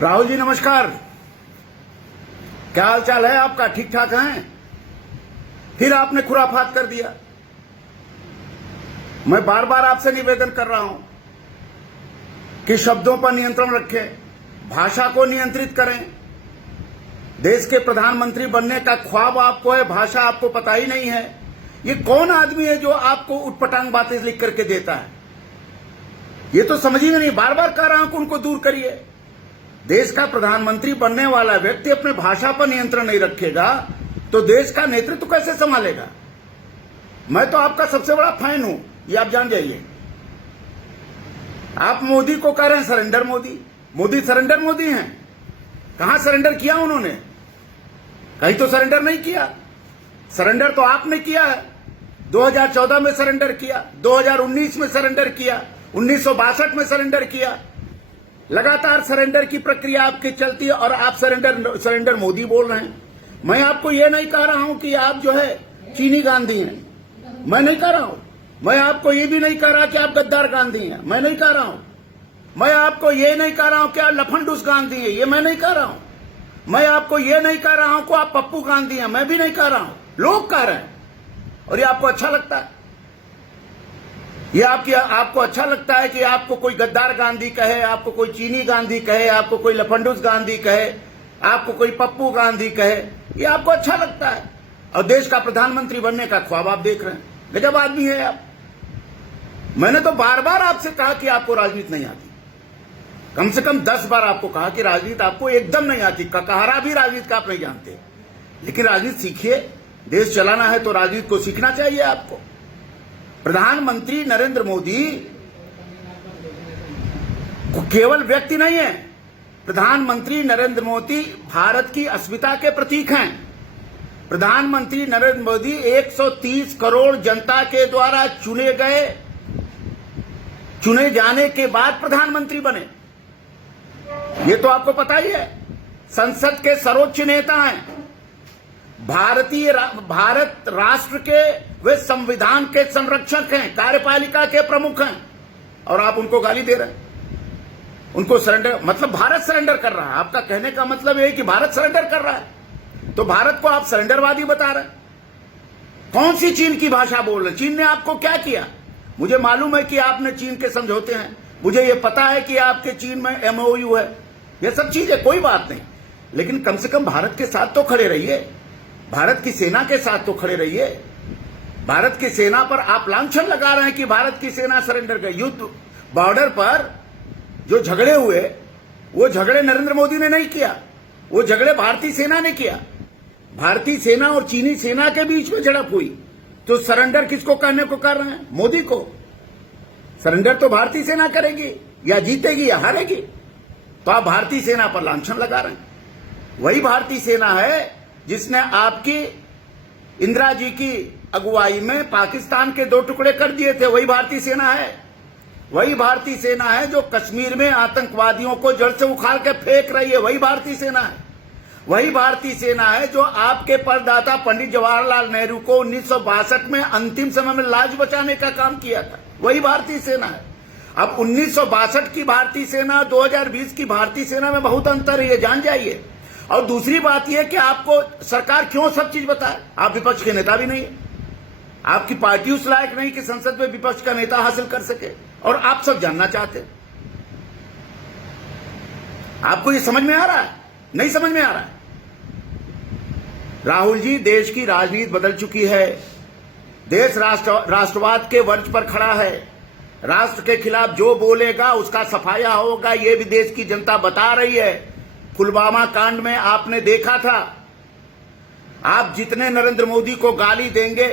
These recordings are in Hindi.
राहुल जी नमस्कार। क्या हाल चाल है आपका? ठीक ठाक हैं? फिर आपने खुराफात कर दिया। मैं बार बार आपसे निवेदन कर रहा हूं कि शब्दों पर नियंत्रण रखें, भाषा को नियंत्रित करें। देश के प्रधानमंत्री बनने का ख्वाब आपको है, भाषा आपको पता ही नहीं है। ये कौन आदमी है जो आपको उटपटांग बातें लिख करके देता है? ये तो समझ ही नहीं। बार बार कह रहा हूं कि उनको दूर करिए। देश का प्रधानमंत्री बनने वाला व्यक्ति अपने भाषा पर नियंत्रण नहीं रखेगा तो देश का नेतृत्व कैसे संभालेगा? मैं तो आपका सबसे बड़ा फैन हूं, ये आप जान जाइए। आप मोदी को कह रहे हैं सरेंडर मोदी। मोदी सरेंडर मोदी हैं? कहां सरेंडर किया उन्होंने? कहीं तो सरेंडर नहीं किया। सरेंडर तो आपने किया है। 2014 में सरेंडर किया, 2019 में सरेंडर किया, 1962 में सरेंडर किया। लगातार सरेंडर की प्रक्रिया आपकी चलती है और आप सरेंडर मोदी बोल रहे हैं। मैं आपको यह नहीं कह रहा हूं कि आप जो है चीनी गांधी हैं, मैं नहीं कह रहा हूं। मैं आपको यह भी नहीं कह रहा कि आप गद्दार गांधी हैं, मैं नहीं कह रहा हूं। मैं आपको यह नहीं कह रहा हूं कि आप लफंडूस गांधी हैं, ये मैं नहीं कह रहा हूं। मैं आपको यह नहीं कह रहा हूं कि आप पप्पू गांधी हैं, मैं भी नहीं कह रहा हूं। लोग कह रहे हैं और ये आपको अच्छा लगता है। ये आपको अच्छा लगता है कि आपको कोई गद्दार गांधी कहे, आपको कोई चीनी गांधी कहे, आपको कोई लफंडूस गांधी कहे, आपको कोई पप्पू गांधी कहे, ये आपको अच्छा लगता है। और देश का प्रधानमंत्री बनने का ख्वाब आप देख रहे हैं। गजब आदमी है आप। मैंने तो बार बार आपसे कहा कि आपको राजनीति नहीं आती। कम से कम 10 बार आपको कहा कि राजनीति आपको एकदम नहीं आती। ककहरा भी राजनीति का आप नहीं जानते। लेकिन राजनीति सीखिए। देश चलाना है तो राजनीति को सीखना चाहिए आपको। प्रधानमंत्री नरेंद्र मोदी केवल व्यक्ति नहीं है। प्रधानमंत्री नरेंद्र मोदी भारत की अस्मिता के प्रतीक हैं। प्रधानमंत्री नरेंद्र मोदी 130 करोड़ जनता के द्वारा चुने जाने के बाद प्रधानमंत्री बने। ये तो आपको पता ही है। संसद के सर्वोच्च नेता हैं। भारत राष्ट्र के वे संविधान के संरक्षक हैं, कार्यपालिका के प्रमुख हैं, और आप उनको गाली दे रहे हैं। उनको सरेंडर मतलब भारत सरेंडर कर रहा है। आपका कहने का मतलब है कि भारत सरेंडर कर रहा है, तो भारत को आप सरेंडरवादी बता रहे हैं। कौन सी चीन की भाषा बोल रहे हैं? चीन ने आपको क्या किया? मुझे मालूम है कि आपने चीन के समझौते हैं, मुझे यह पता है कि आपके चीन में MOU है, यह सब चीज है, कोई बात नहीं। लेकिन कम से कम भारत के साथ तो खड़े रहिए। भारत की सेना के साथ तो खड़े रहिए। भारत की सेना पर आप लांछन लगा रहे हैं कि भारत की सेना सरेंडर कर। युद्ध बॉर्डर पर जो झगड़े हुए, वो झगड़े नरेंद्र मोदी ने नहीं किया, वो झगड़े भारतीय सेना ने किया। भारतीय सेना और चीनी सेना के बीच में झड़प हुई, तो सरेंडर किसको करने को कर रहे हैं? मोदी को। सरेंडर तो भारतीय सेना करेगी, या जीतेगी या हारेगी। तो आप भारतीय सेना पर लांछन लगा रहे हैं। वही भारतीय सेना है जिसने आपकी इंदिरा जी की अगुवाई में पाकिस्तान के 2 टुकड़े कर दिए थे। वही भारतीय सेना है। वही भारतीय सेना है जो कश्मीर में आतंकवादियों को जड़ से उखाड़ के फेंक रही है। वही भारतीय सेना है। वही भारतीय सेना है जो आपके परदाता पंडित जवाहरलाल नेहरू को 1962 में अंतिम समय में लाज बचाने का काम किया था। वही भारतीय सेना है। अब 1962 की भारतीय सेना, 2020 की भारतीय सेना में बहुत अंतर है, ये जान जाइए। और दूसरी बात यह कि आपको सरकार क्यों सब चीज बताए? आप विपक्ष के नेता भी नहीं है। आपकी पार्टी उस लायक नहीं कि संसद में विपक्ष का नेता हासिल कर सके, और आप सब जानना चाहते। आपको ये समझ में आ रहा है? नहीं समझ में आ रहा है। राहुल जी, देश की राजनीति बदल चुकी है। देश राष्ट्रवाद के वर्ज पर खड़ा है। राष्ट्र के खिलाफ जो बोलेगा उसका सफाया होगा, ये भी देश की जनता बता रही है। पुलवामा कांड में आपने देखा था। आप जितने नरेंद्र मोदी को गाली देंगे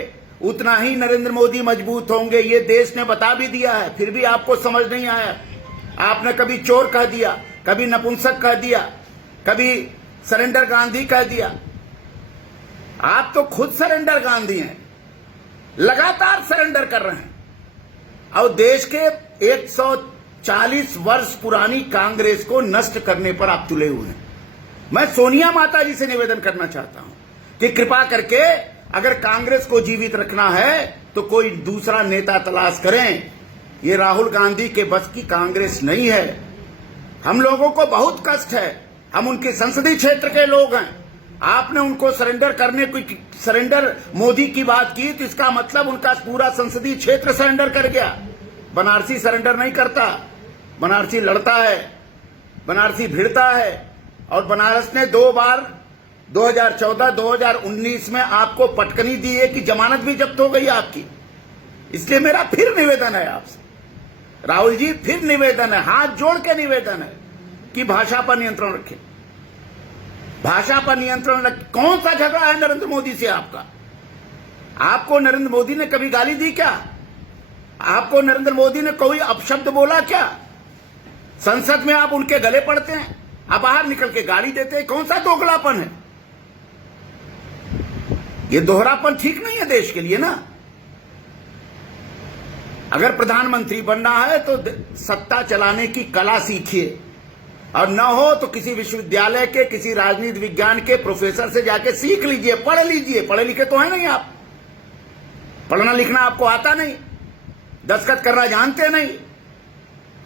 उतना ही नरेंद्र मोदी मजबूत होंगे, ये देश ने बता भी दिया है। फिर भी आपको समझ नहीं आया। आपने कभी चोर कह दिया, कभी नपुंसक कह दिया, कभी सरेंडर गांधी कह दिया। आप तो खुद सरेंडर गांधी हैं, लगातार सरेंडर कर रहे हैं। और देश के 140 वर्ष पुरानी कांग्रेस को नष्ट करने पर आप तुले हुए हैं। मैं सोनिया माता जी से निवेदन करना चाहता हूं कि कृपा करके अगर कांग्रेस को जीवित रखना है तो कोई दूसरा नेता तलाश करें। ये राहुल गांधी के बस की कांग्रेस नहीं है। हम लोगों को बहुत कष्ट है, हम उनके संसदीय क्षेत्र के लोग हैं। आपने उनको सरेंडर करने की, सरेंडर मोदी की बात की, तो इसका मतलब उनका पूरा संसदीय क्षेत्र सरेंडर कर गया। बनारसी सरेंडर नहीं करता, बनारसी लड़ता है, बनारसी भिड़ता है। और बनारस ने 2 बार 2014, 2019 में आपको पटकनी दी है कि जमानत भी जब्त हो गई आपकी। इसलिए मेरा फिर निवेदन है आपसे, राहुल जी, फिर निवेदन है, हाथ जोड़ के निवेदन है कि भाषा पर नियंत्रण रखें, भाषा पर नियंत्रण रखें। कौन सा झगड़ा है नरेंद्र मोदी से आपका? आपको नरेंद्र मोदी ने कभी गाली दी क्या? आपको नरेंद्र मोदी ने कोई अपशब्द बोला क्या? संसद में आप उनके गले पड़ते हैं, आप बाहर निकल के गाली देते हैं। कौन सा दोगलापन है? ये दोहरापन ठीक नहीं है देश के लिए ना। अगर प्रधानमंत्री बनना है तो सत्ता चलाने की कला सीखिए, और न हो तो किसी विश्वविद्यालय के, किसी राजनीति विज्ञान के प्रोफेसर से जाके सीख लीजिए, पढ़ लीजिए। पढ़े लिखे तो है नहीं आप, पढ़ना लिखना आपको आता नहीं, दस्तखत करना जानते नहीं,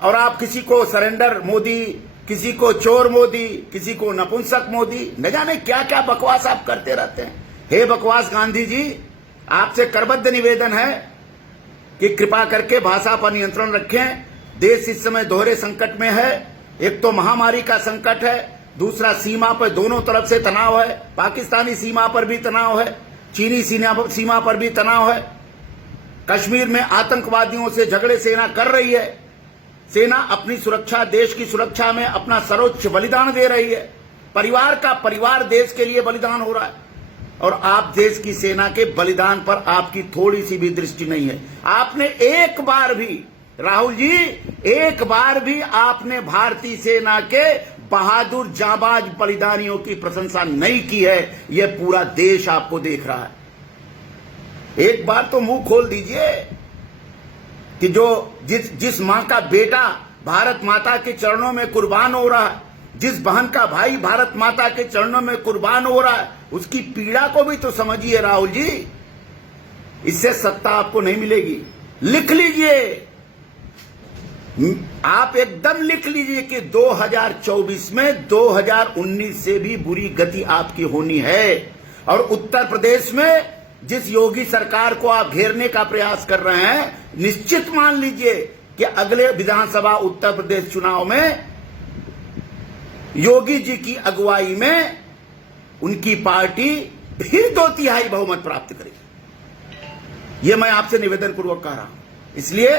और आप किसी को सरेंडर मोदी, किसी को चोर मोदी, किसी को नपुंसक मोदी, न जाने क्या क्या बकवास आप करते रहते हैं। हे बकवास गांधी जी, आपसे करबद्ध निवेदन है कि कृपा करके भाषा पर नियंत्रण रखें। देश इस समय दोहरे संकट में है, एक तो महामारी का संकट है, दूसरा सीमा पर दोनों तरफ से तनाव है, पाकिस्तानी सीमा पर भी तनाव है, चीनी सीमा पर भी तनाव है। कश्मीर में आतंकवादियों से झगड़े सेना कर रही है, सेना अपनी सुरक्षा, देश की सुरक्षा में अपना सर्वोच्च बलिदान दे रही है। परिवार का परिवार देश के लिए बलिदान हो रहा है, और आप देश की सेना के बलिदान पर आपकी थोड़ी सी भी दृष्टि नहीं है। आपने एक बार भी, राहुल जी, एक बार भी आपने भारतीय सेना के बहादुर जाबाज बलिदानियों की प्रशंसा नहीं की है। यह पूरा देश आपको देख रहा है। एक बार तो मुंह खोल दीजिए कि जिस मां का बेटा भारत माता के चरणों में कुर्बान हो रहा है, जिस बहन का भाई भारत माता के चरणों में कुर्बान हो रहा है, उसकी पीड़ा को भी तो समझिए राहुल जी। इससे सत्ता आपको नहीं मिलेगी। लिख लीजिए, आप एकदम लिख लीजिए कि 2024 में 2019 से भी बुरी गति आपकी होनी है। और उत्तर प्रदेश में जिस योगी सरकार को आप घेरने का प्रयास कर रहे हैं, निश्चित मान लीजिए कि अगले विधानसभा उत्तर प्रदेश चुनाव में योगी जी की अगुवाई में उनकी पार्टी फिर 2/3 बहुमत प्राप्त करेगी। यह मैं आपसे निवेदन पूर्वक कह रहा हूं। इसलिए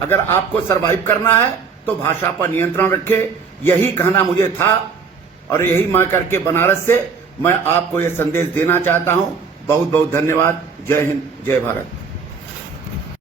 अगर आपको सरवाइव करना है तो भाषा पर नियंत्रण रखें, यही कहना मुझे था, और यही मैं करके बनारस से मैं आपको यह संदेश देना चाहता हूं। बहुत बहुत धन्यवाद। जय हिंद, जय भारत।